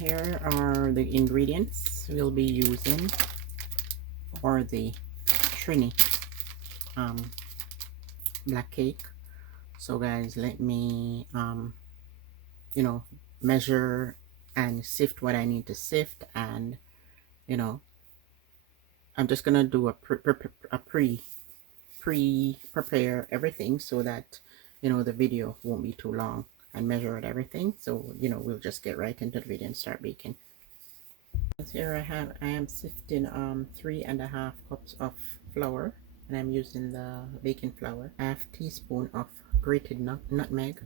Here are the ingredients we'll be using for the Trini black cake. So guys, let me you know, measure and sift what I need to sift, and you know, I'm just gonna do a pre-prepare everything so that you know the video won't be too long, and measure out everything. So you know, we'll just get right into the video and start baking. Here I am sifting 3.5 cups of flour, and I'm using the baking flour. Half teaspoon of grated nutmeg,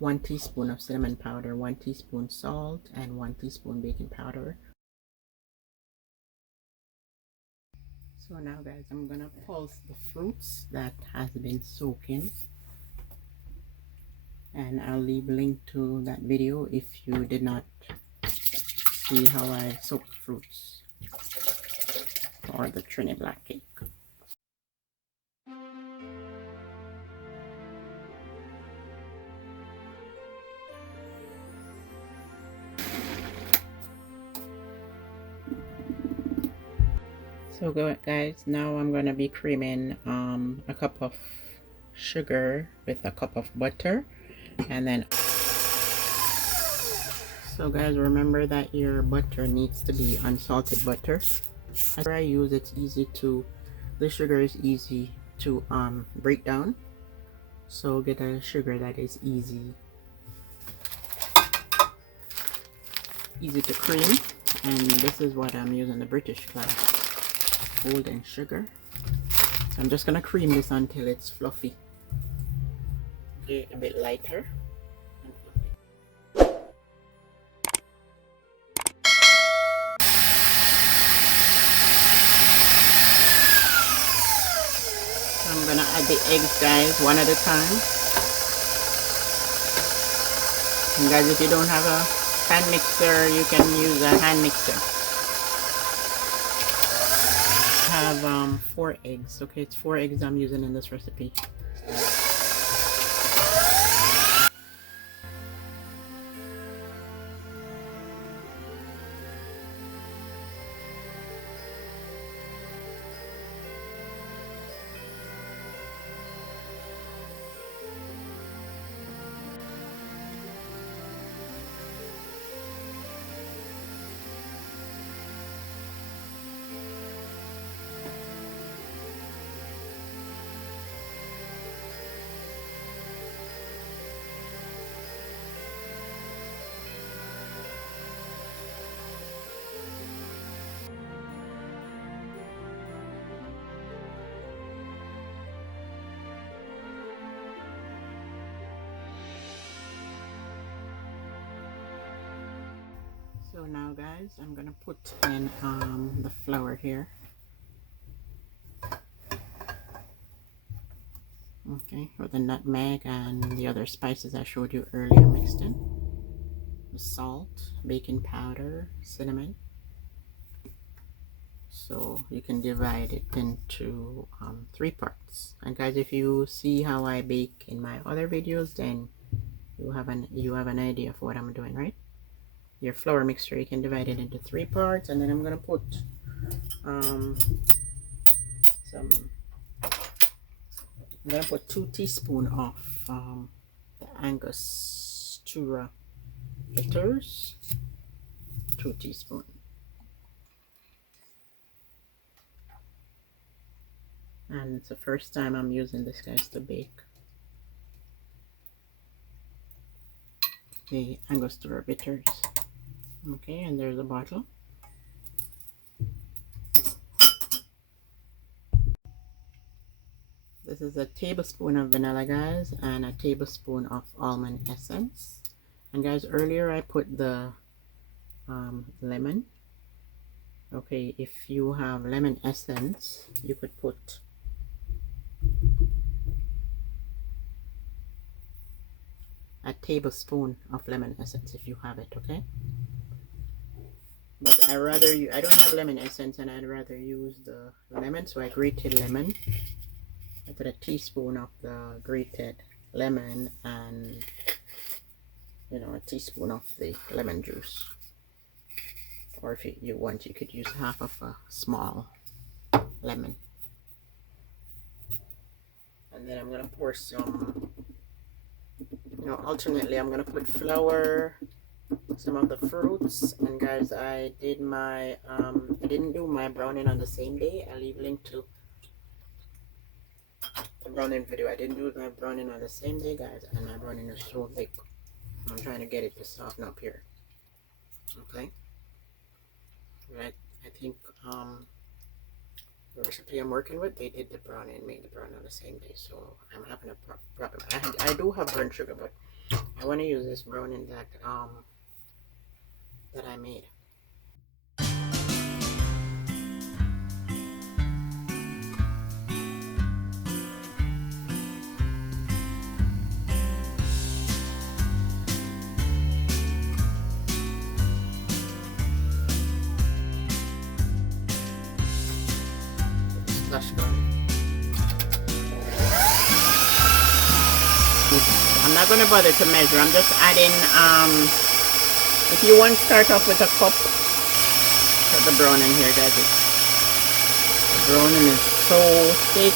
1 teaspoon of cinnamon powder, 1 teaspoon salt, and 1 teaspoon baking powder. So now guys, I'm gonna pulse the fruits that has been soaking, and I'll leave a link to that video if you did not see how I soak the fruits for the Trini black cake. So guys, now I'm gonna be creaming a cup of sugar with a cup of butter, and then so guys, remember that your butter needs to be unsalted butter. As I use, it's easy to, the sugar is easy to break down, so get a sugar that is easy to cream, and this is what I'm using, the British class golden sugar. So I'm just gonna cream this until it's fluffy, okay, a bit lighter and fluffy. So I'm gonna add the eggs, guys, one at a time. And guys, if you don't have a hand mixer, you can use a hand mixer. I have 4 eggs. Okay, it's 4 eggs I'm using in this recipe. So now guys, I'm gonna put in the flour here. Okay, with the nutmeg and the other spices I showed you earlier mixed in. The salt, baking powder, cinnamon. So you can divide it into 3 parts. And guys, if you see how I bake in my other videos, then you have an idea of what I'm doing, right? Your flour mixture, you can divide it into 3 parts, and then I'm gonna put I'm gonna put 2 teaspoons of the Angostura bitters, 2 teaspoons. And it's the first time I'm using this, guys, to bake the Angostura bitters. Okay, and there's a bottle. This is a tablespoon of vanilla, guys, and a tablespoon of almond essence. And guys, earlier I put the lemon. Okay, if you have lemon essence, you could put a tablespoon of lemon essence if you have it, okay? But I don't have lemon essence, and I'd rather use the lemon, so I grated lemon. I put a teaspoon of the grated lemon and, you know, a teaspoon of the lemon juice. or if you want, you could use half of a small lemon. And then I'm gonna pour some, alternately I'm gonna put flour, some of the fruits. And guys, I did my I didn't do my browning on the same day. I'll leave a link to the browning video. I didn't do my browning on the same day, guys, and my browning is so thick. I'm trying to get it to soften up here. Okay, right. I think the recipe I'm working with, they did the browning and made the brownie on the same day, so I'm having a problem. I do have burnt sugar, but I want to use this browning that I made. Splash brownie. I'm not going to bother to measure. I'm just adding, if you want to start off with a cup, put the browning here, guys. The browning is so thick.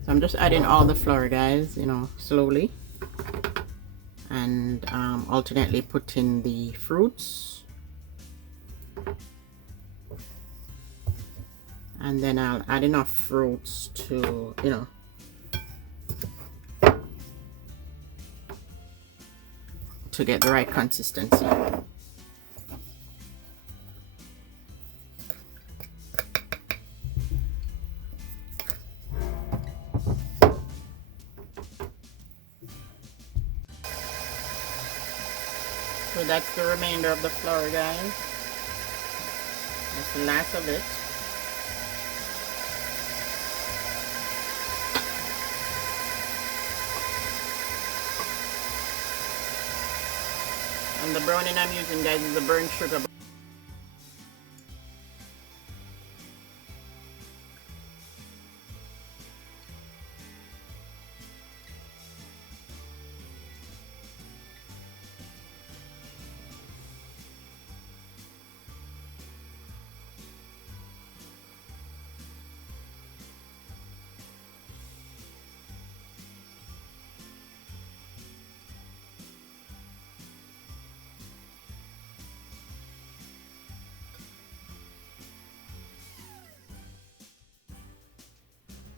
So I'm just adding all the flour, guys, slowly, and alternately putting the fruits, and then I'll add enough fruits to to get the right consistency. So that's the remainder of the flour, guys. That's the last of it. And the browning I'm using, guys, is the burnt sugar.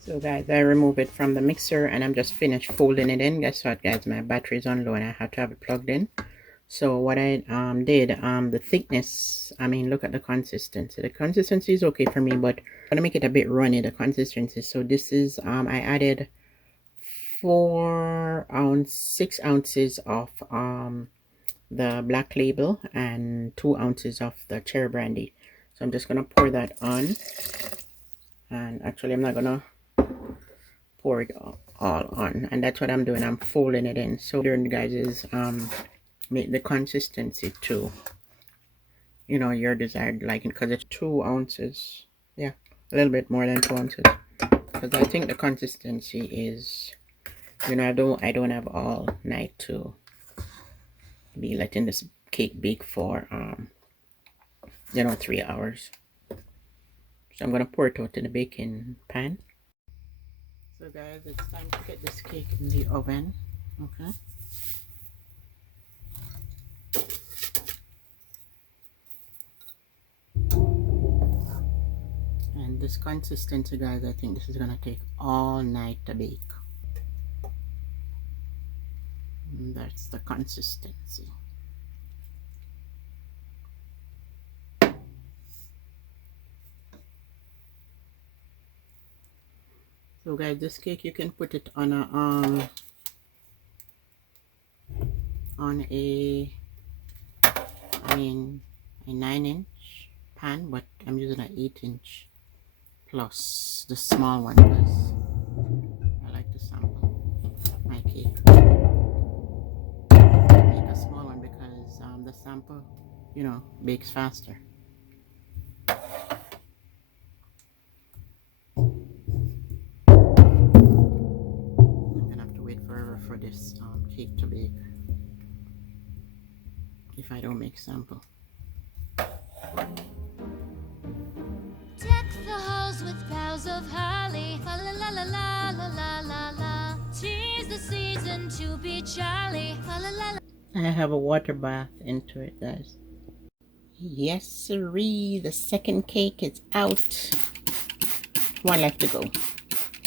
So guys, I remove it from the mixer and I'm just finished folding it in. Guess what, guys, my battery is on low and I have to have it plugged in. So what I did, the thickness, look at the consistency. The consistency is okay for me, but I'm gonna make it a bit runny, the consistency. So this is I added 6 ounces of the Black Label and 2 ounces of the cherry brandy. So I'm just gonna pour that on, and actually I'm not gonna pour it all on, and that's what I'm doing. I'm folding it in. So here, guys, is make the consistency to your desired liking, because it's 2 ounces, yeah, a little bit more than 2 ounces, because I think the consistency is, I don't have all night to be letting this cake bake for 3 hours. So I'm gonna pour it out in the baking pan. So guys, it's time to get this cake in the oven. Okay, and this consistency, guys, I think this is gonna take all night to bake. And that's the consistency. So guys, this cake you can put it on a a 9-inch pan, but I'm using an 8-inch plus the small one because I like to sample my cake. Make a small one because the sample, bakes faster. I'm gonna have to wait forever for this cake to bake if I don't make sample. Deck the halls with boughs of holly. La la la la la la la la la. 'Tis the season to be jolly. La la la la. I have a water bath into it, guys. Yes, sirree. The second cake is out. One left to go.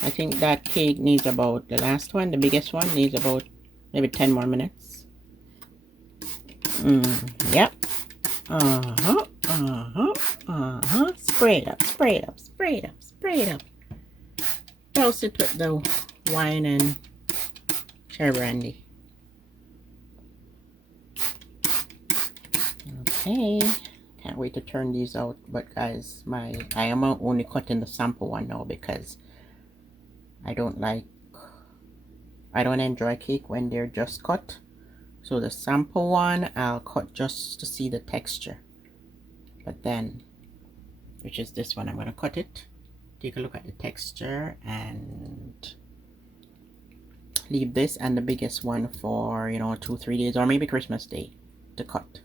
I think that cake needs about, the last one, the biggest one, needs about maybe 10 more minutes. Yep. Spray it up, spray it up, spray it up, spray it up. Douse it with the wine and cherry brandy. Okay. Can't wait to turn these out. But guys, I am only cutting the sample one now because I don't enjoy cake when they're just cut. So the sample one I'll cut just to see the texture. But then, which is this one, I'm going to cut it, take a look at the texture, and leave this and the biggest one for 2-3 days, or maybe Christmas Day to cut.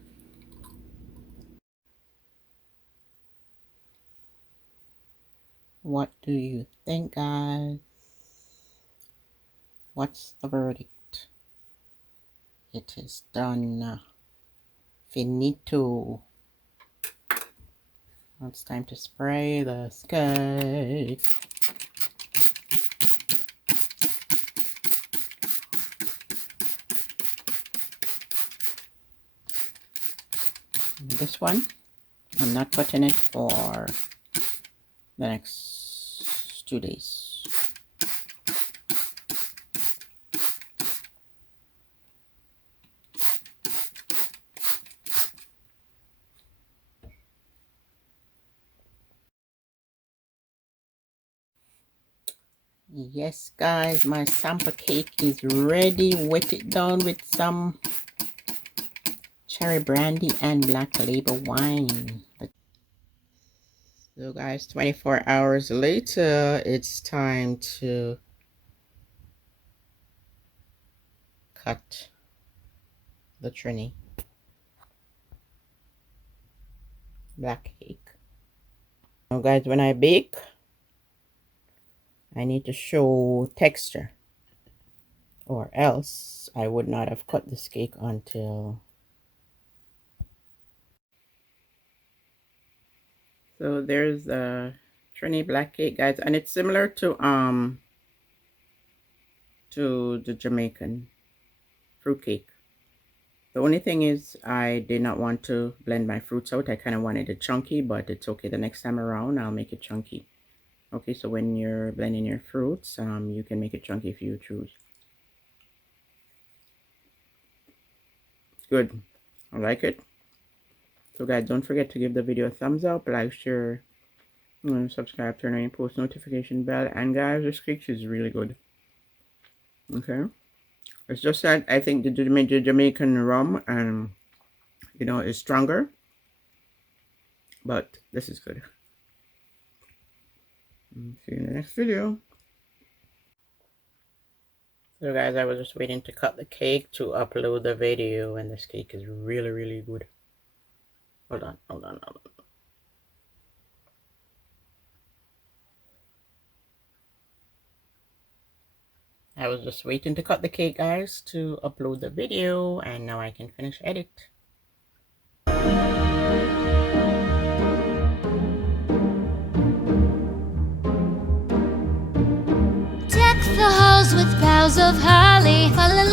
What do you think, guys? What's the verdict? It is done. Finito. Now it's time to spray the cake. This one, I'm not cutting it for the next 2 days. Yes, guys, my sample cake is ready. Wet it down with some cherry brandy and black label wine. So guys, 24 hours later, it's time to cut the Trini black cake. Now guys, when I bake, I need to show texture, or else I would not have cut this cake until. So there's the Trini black cake, guys, and it's similar to the Jamaican fruit cake. The only thing is I did not want to blend my fruits out. I kind of wanted it chunky, but it's okay. The next time around, I'll make it chunky. Okay, so when you're blending your fruits, you can make it chunky if you choose. Good. I like it. So guys, don't forget to give the video a thumbs up, like, share, subscribe, turn on your post notification bell. And guys, this cake is really good. Okay. It's just that I think the Jamaican rum and is stronger. But this is good. See you in the next video. So guys, I was just waiting to cut the cake to upload the video, and this cake is really, really good. Hold on. I was just waiting to cut the cake, guys, to upload the video, and now I can finish edit. Deck the halls with boughs of holly. La la la.